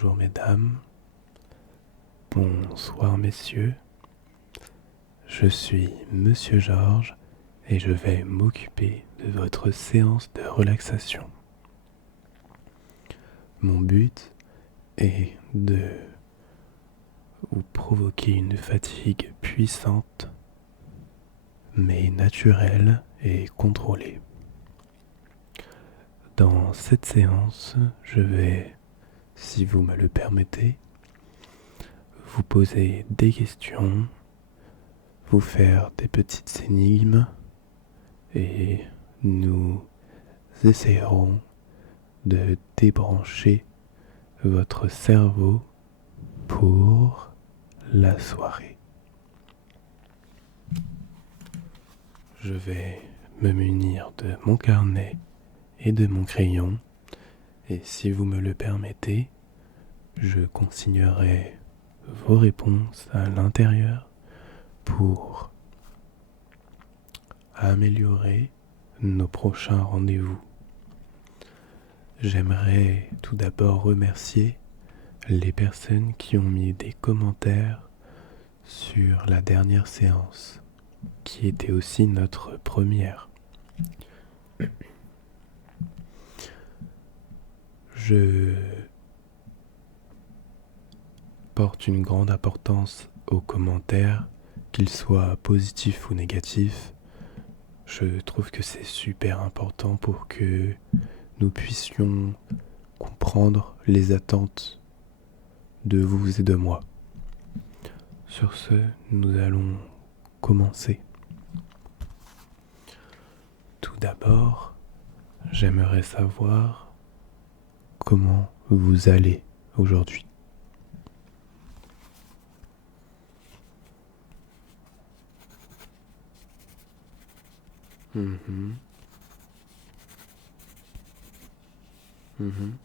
Bonjour mesdames, bonsoir messieurs, je suis Monsieur Georges et je vais m'occuper de votre séance de relaxation. Mon but est de vous provoquer une fatigue puissante mais naturelle et contrôlée. Dans cette séance, je vais, si vous me le permettez, vous poser des questions, vous faire des petites énigmes et nous essayerons de débrancher votre cerveau pour la soirée. Je vais me munir de mon carnet et de mon crayon et si vous me le permettez, je consignerai vos réponses à l'intérieur pour améliorer nos prochains rendez-vous. J'aimerais tout d'abord remercier les personnes qui ont mis des commentaires sur la dernière séance, qui était aussi notre première. Je porte une grande importance aux commentaires, qu'ils soient positifs ou négatifs. Je trouve que c'est super important pour que nous puissions comprendre les attentes de vous et de moi. Sur ce, nous allons commencer. Tout d'abord, j'aimerais savoir comment vous allez aujourd'hui. Mhm. Mhm.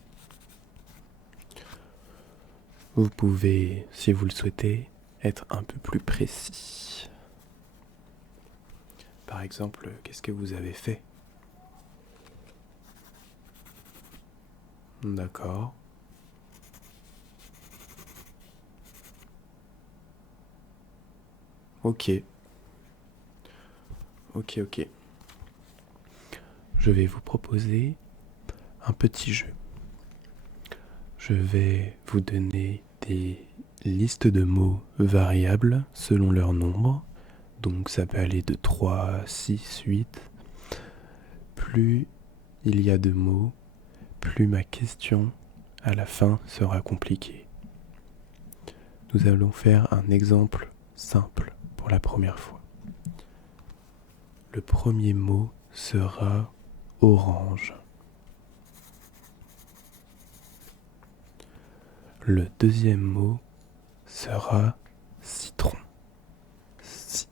Vous pouvez, si vous le souhaitez, être un peu plus précis. Par exemple, qu'est-ce que vous avez fait? D'accord. Ok. Ok. Je vais vous proposer un petit jeu. Je vais vous donner des listes de mots variables selon leur nombre. Donc ça peut aller de 3, 6, 8. Plus il y a de mots, plus ma question à la fin sera compliquée. Nous allons faire un exemple simple pour la première fois. Le premier mot sera orange. Le deuxième mot sera citron. Citron.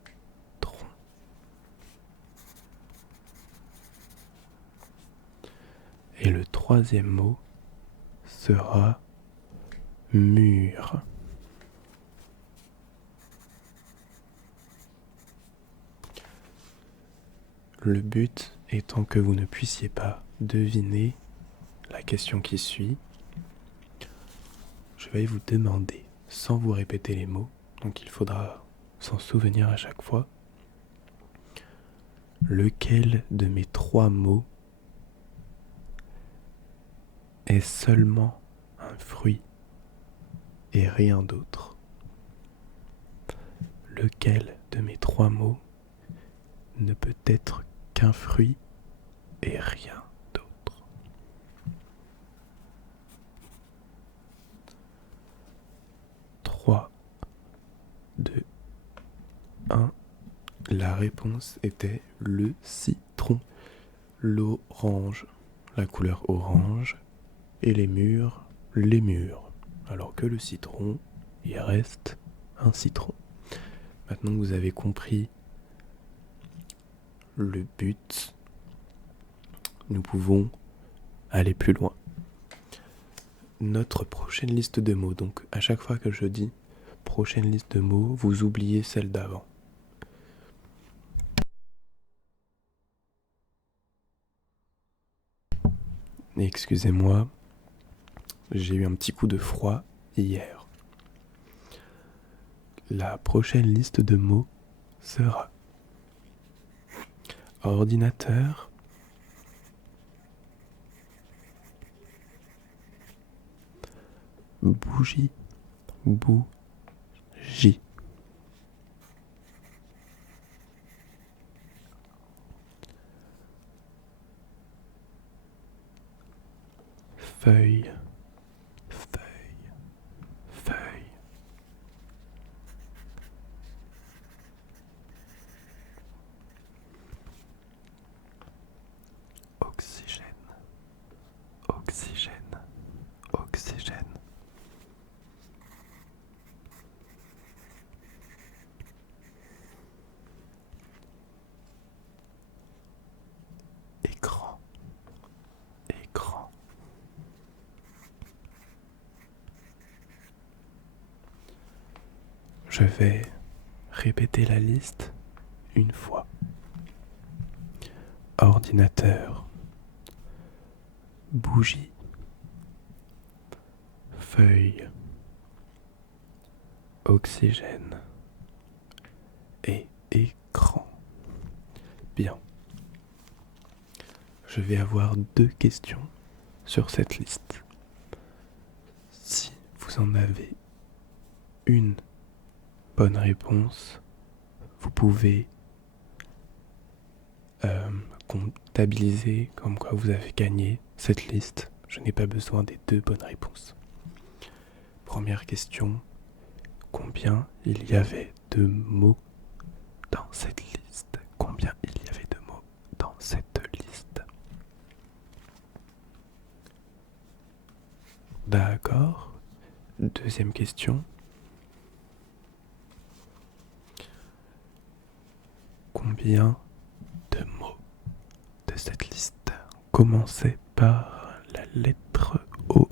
Et le troisième mot sera mur. Le but étant que vous ne puissiez pas deviner la question qui suit, je vais vous demander, sans vous répéter les mots, donc il faudra s'en souvenir à chaque fois, lequel de mes 3 mots est seulement un fruit et rien d'autre. Lequel de mes 3 mots ne peut être qu'un fruit et rien d'autre. 3, 2, 1. La réponse était le citron, l'orange, la couleur orange, et les murs, alors que le citron, il reste un citron. Maintenant que vous avez compris le but, nous pouvons aller plus loin. Notre prochaine liste de mots, donc à chaque fois que je dis prochaine liste de mots, vous oubliez celle d'avant. Excusez-moi, j'ai eu un petit coup de froid hier. La prochaine liste de mots sera ordinateur, bougie, bougie, feuille, feuille, feuille, oxygène, oxygène, oxygène, écran, écran, je vais répéter la liste une fois. Ordinateur, bougie, feuille, oxygène et écran. Bien. Je vais avoir 2 questions sur cette liste. Si vous en avez une bonne réponse, vous pouvez comptabiliser comme quoi vous avez gagné cette liste. Je n'ai pas besoin des 2 bonnes réponses. Première question, combien il y avait de mots dans cette liste? Combien il y avait de mots dans cette liste? D'accord. Deuxième question. Combien de mots de cette liste commençaient par la lettre O?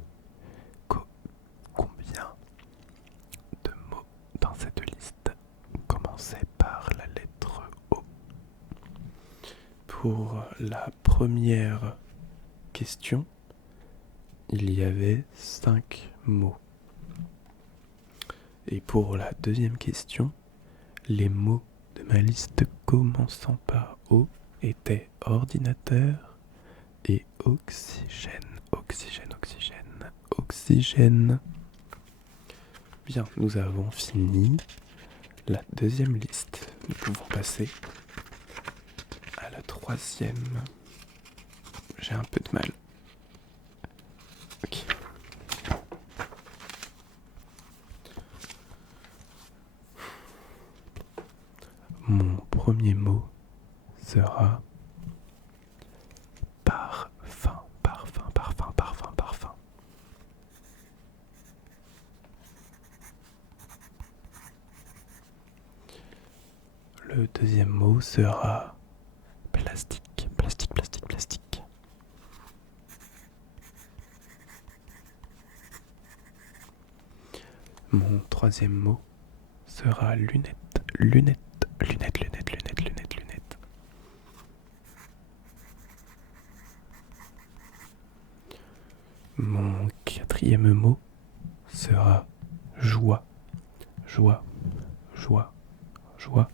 Combien de mots dans cette liste commençaient par la lettre O? Pour la première question, il y avait 5 mots. Et pour la deuxième question, les mots de ma liste commençant par O étaient ordinateur et oxygène. Oxygène, oxygène, oxygène. Bien, nous avons fini la deuxième liste. Nous pouvons passer à la troisième. J'ai un peu de mal. Ok. Mon premier mot sera parfum, parfum, parfum, parfum, parfum. Le deuxième mot sera plastique, plastique, plastique, plastique. Mon troisième mot sera lunette, lunette, lunette, lunette, lunette, lunette, lunette. Mon quatrième mot sera joie, joie, joie, joie.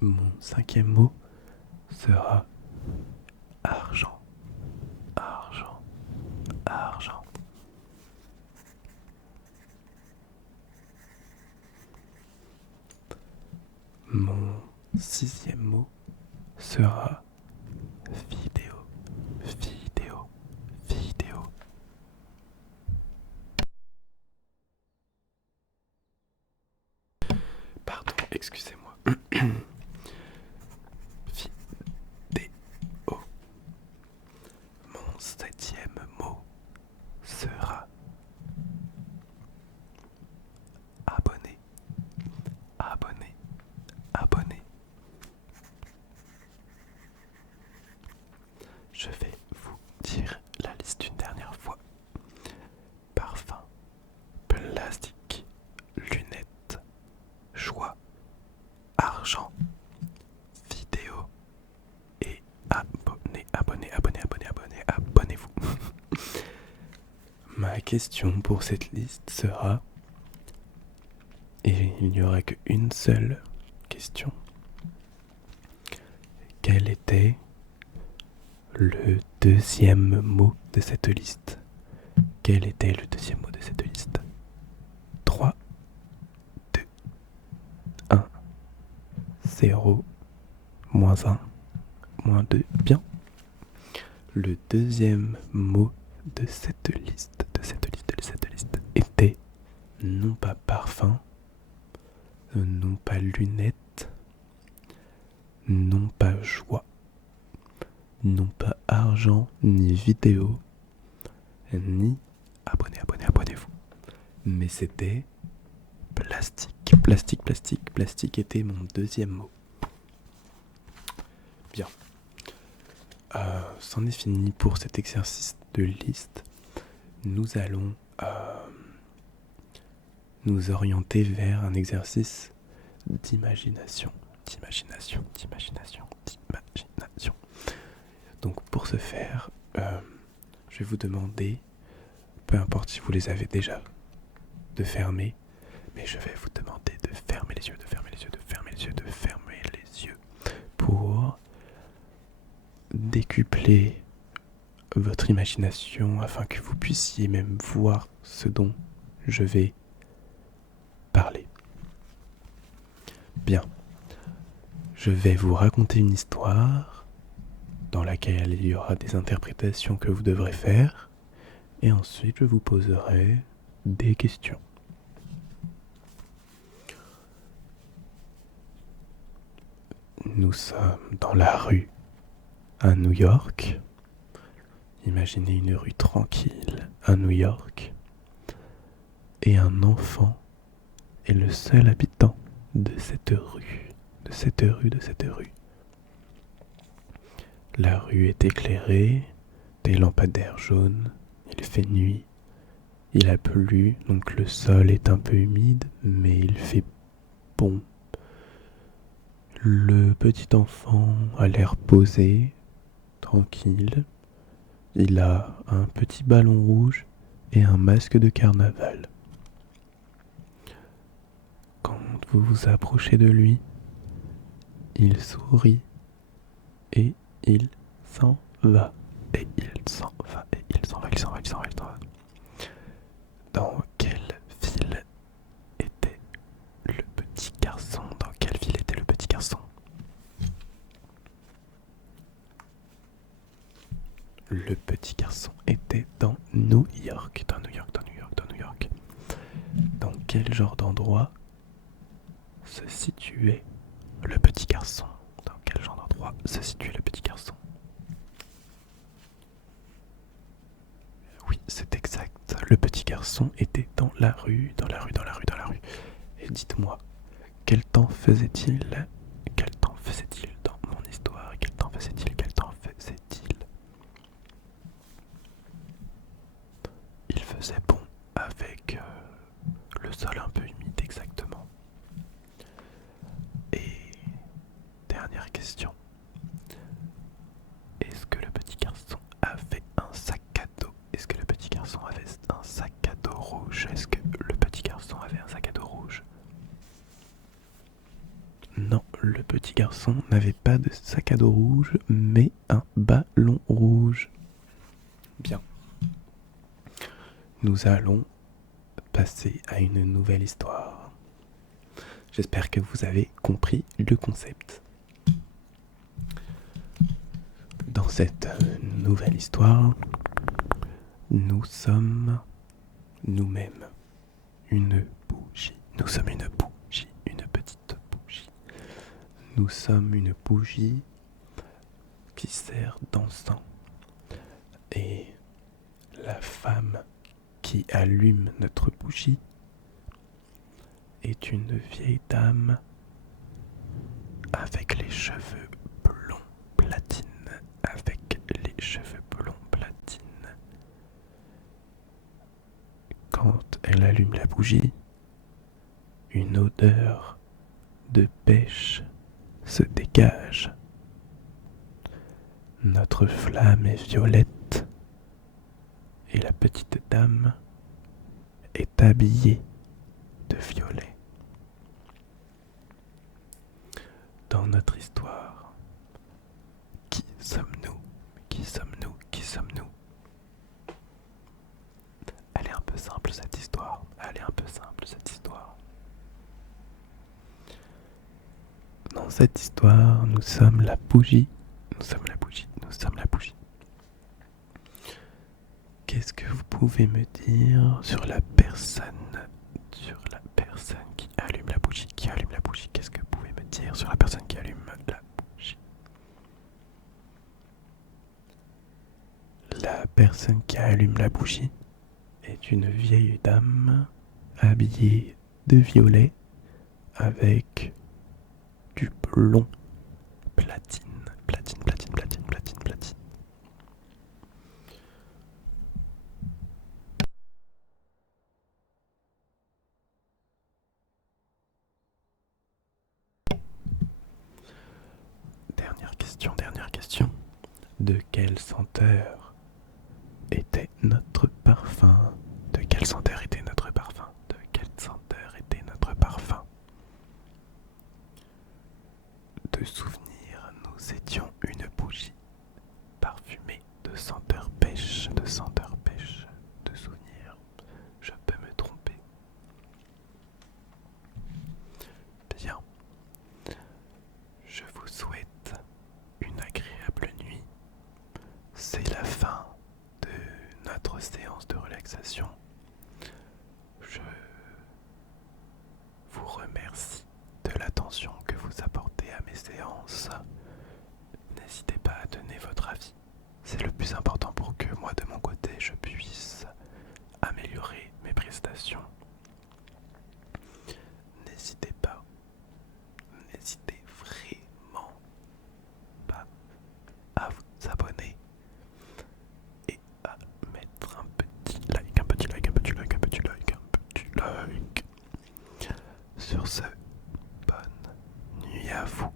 Mon cinquième mot sera argent, argent, argent. Mon sixième mot sera vidéo, vidéo, vidéo. Pardon, excusez-moi. Vidéo. Mon septième mot sera abonné, abonné, abonné. Je vais vous dire la liste une dernière fois. Parfum, plastique, lunettes, joie, argent, vidéo et abonné, abonné, abonné, question pour cette liste sera, et il n'y aura qu'une seule question, quel était le deuxième mot de cette liste? Quel était le deuxième mot de cette liste? 3, 2, 1, 0, moins 1, moins 2. Bien. Le deuxième mot de cette liste était non pas parfum, non pas lunettes, non pas joie, non pas argent, ni vidéo, ni abonnez-vous. Mais c'était plastique. Plastique était mon deuxième mot. Bien. C'en est fini pour cet exercice de liste. Nous allons nous orienter vers un exercice d'imagination. Donc pour ce faire, je vais vous demander, peu importe si vous les avez déjà, de fermer, mais je vais vous demander de fermer les yeux, pour décupler votre imagination afin que vous puissiez même voir ce dont je vais parler. Bien, je vais vous raconter une histoire dans laquelle il y aura des interprétations que vous devrez faire, et ensuite je vous poserai des questions. Nous sommes dans la rue à New York. Imaginez une rue tranquille à New York, et un enfant est le seul habitant de cette rue. La rue est éclairée, des lampadaires jaunes, il fait nuit, il a plu, donc le sol est un peu humide, mais il fait bon. Le petit enfant a l'air posé, tranquille. Il a un petit ballon rouge et un masque de carnaval. Quand vous vous approchez de lui, il sourit et il s'en va. Dans quelle ville était le petit garçon? Le petit garçon était dans New York. Dans quel genre d'endroit se situait le petit garçon? Oui, c'est exact. Le petit garçon était dans la rue. Et dites-moi, quel temps faisait-il dans mon histoire? Quel temps faisait-il? Il faisait bon avec le sol un peu humide, exactement. Et dernière question. Est-ce que le petit garçon avait un sac à dos? Rouge? Non, le petit garçon n'avait pas de sac à dos rouge, mais un ballon rouge. Bien. Nous allons passer à une nouvelle histoire. J'espère que vous avez compris le concept. Dans cette nouvelle histoire, nous sommes nous-mêmes une bougie. Nous sommes une petite bougie. Nous sommes une bougie qui sert d'encens. Et la femme qui allume notre bougie est une vieille dame avec les cheveux blonds platine. Quand elle allume la bougie, une odeur de pêche se dégage. Notre flamme est violette et la petite dame est habillé de violet. Dans notre histoire, qui sommes-nous? Qui sommes-nous? Qui sommes-nous? Elle est un peu simple cette histoire. Elle est un peu simple cette histoire. Dans cette histoire, nous sommes la bougie. Nous sommes la bougie. Nous sommes la bougie. Qu'est-ce que vous pouvez me dire sur la personne qui allume la bougie? Qui allume la bougie? Qu'est-ce que vous pouvez me dire sur la personne qui allume la bougie? La personne qui allume la bougie est une vieille dame habillée de violet avec du blond platine. Platine, platine, platine, platine, platine. Dernière question. De quelle senteur était notre parfum? De quelle senteur était notre parfum? De quelle senteur était notre parfum? De souvenir, nous étions une bougie parfumée de senteur pêche, de senteur pêche. De souvenir, je peux me tromper. Bien. Je vous souhaite une agréable nuit. C'est la fin de notre séance de relaxation. Je vous remercie de l'attention que vous apportez à mes séances. N'hésitez pas à donner votre avis. C'est le plus important pour que moi, de mon côté, je puisse améliorer mes prestations. N'hésitez vraiment pas à vous abonner et à mettre un petit like, un petit like, un petit like, un petit like, un petit like. Sur ce, bonne nuit à vous.